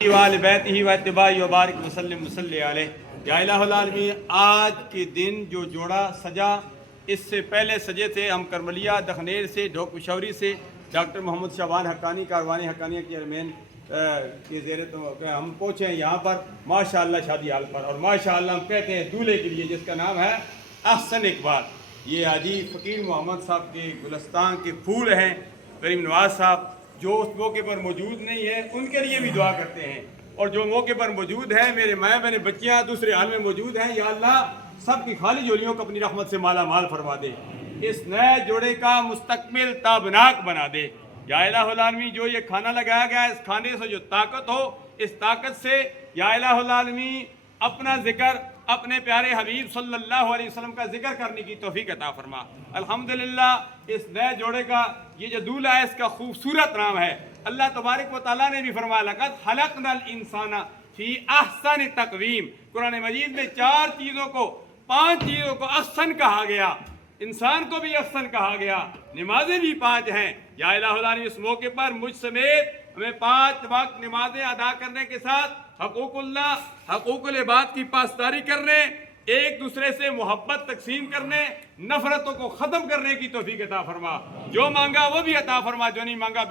وآل بیتہ و اتباعہ وبارک وسلم وصلی علیہ۔ یا الہ العالمین، آج کے دن جو جوڑا سجا، اس سے پہلے سجے تھے ہم کرملیا دخنیر سے، ڈھوک پشاوری سے، ڈاکٹر محمد شعبان حقانی کاروان حقانیہ کے چیئرمین کے زیر ہم پہنچے ہیں یہاں پر ماشاءاللہ شادی حال پر، اور ماشاءاللہ ہم کہتے ہیں دولہے کے لیے جس کا نام ہے احسن اقبال۔ یہ حاجی فقیر محمد صاحب کے گلستان کے پھول ہیں، کریم نواز صاحب، جو اس موقع پر موجود نہیں ہے ان کے لیے بھی دعا کرتے ہیں، اور جو موقع پر موجود ہیں میرے ماں بہن بچیاں دوسرے حال میں موجود ہیں، یا اللہ سب کی خالی جولیوں کو اپنی رحمت سے مالا مال فرما دے، اس نئے جوڑے کا مستقبل تابناک بنا دے۔ یا الہ العالمین، جو یہ کھانا لگایا گیا ہے اس کھانے سے جو طاقت ہو، اس طاقت سے یا الہ العالمین اپنا ذکر، اپنے پیارے حبیب صلی اللہ علیہ وسلم کا ذکر کرنے کی توفیق عطا فرما۔ الحمدللہ اس نئے جوڑے کا یہ جو دولہا ہے اس کا خوبصورت نام ہے۔ اللہ تبارک و تعالیٰ نے بھی فرمایا لَقَدْ خَلَقْنَا الْإِنسَانَ فِي أَحْسَنِ تَقْوِيمٍ۔ قرآن مجید میں 5 چیزوں کو احسن کہا گیا، انسان کو بھی احسن کہا گیا، نمازیں بھی 5 ہیں۔ یا الہ العالمین، اس موقع پر مجھ سمیت ہمیں 5 وقت نمازیں ادا کرنے کے ساتھ حقوق اللہ، حقوق العباد کی پاسداری کرنے، ایک دوسرے سے محبت تقسیم کرنے، نفرتوں کو ختم کرنے کی توفیق عطا فرما۔ جو مانگا وہ بھی عطا فرما، جو نہیں مانگا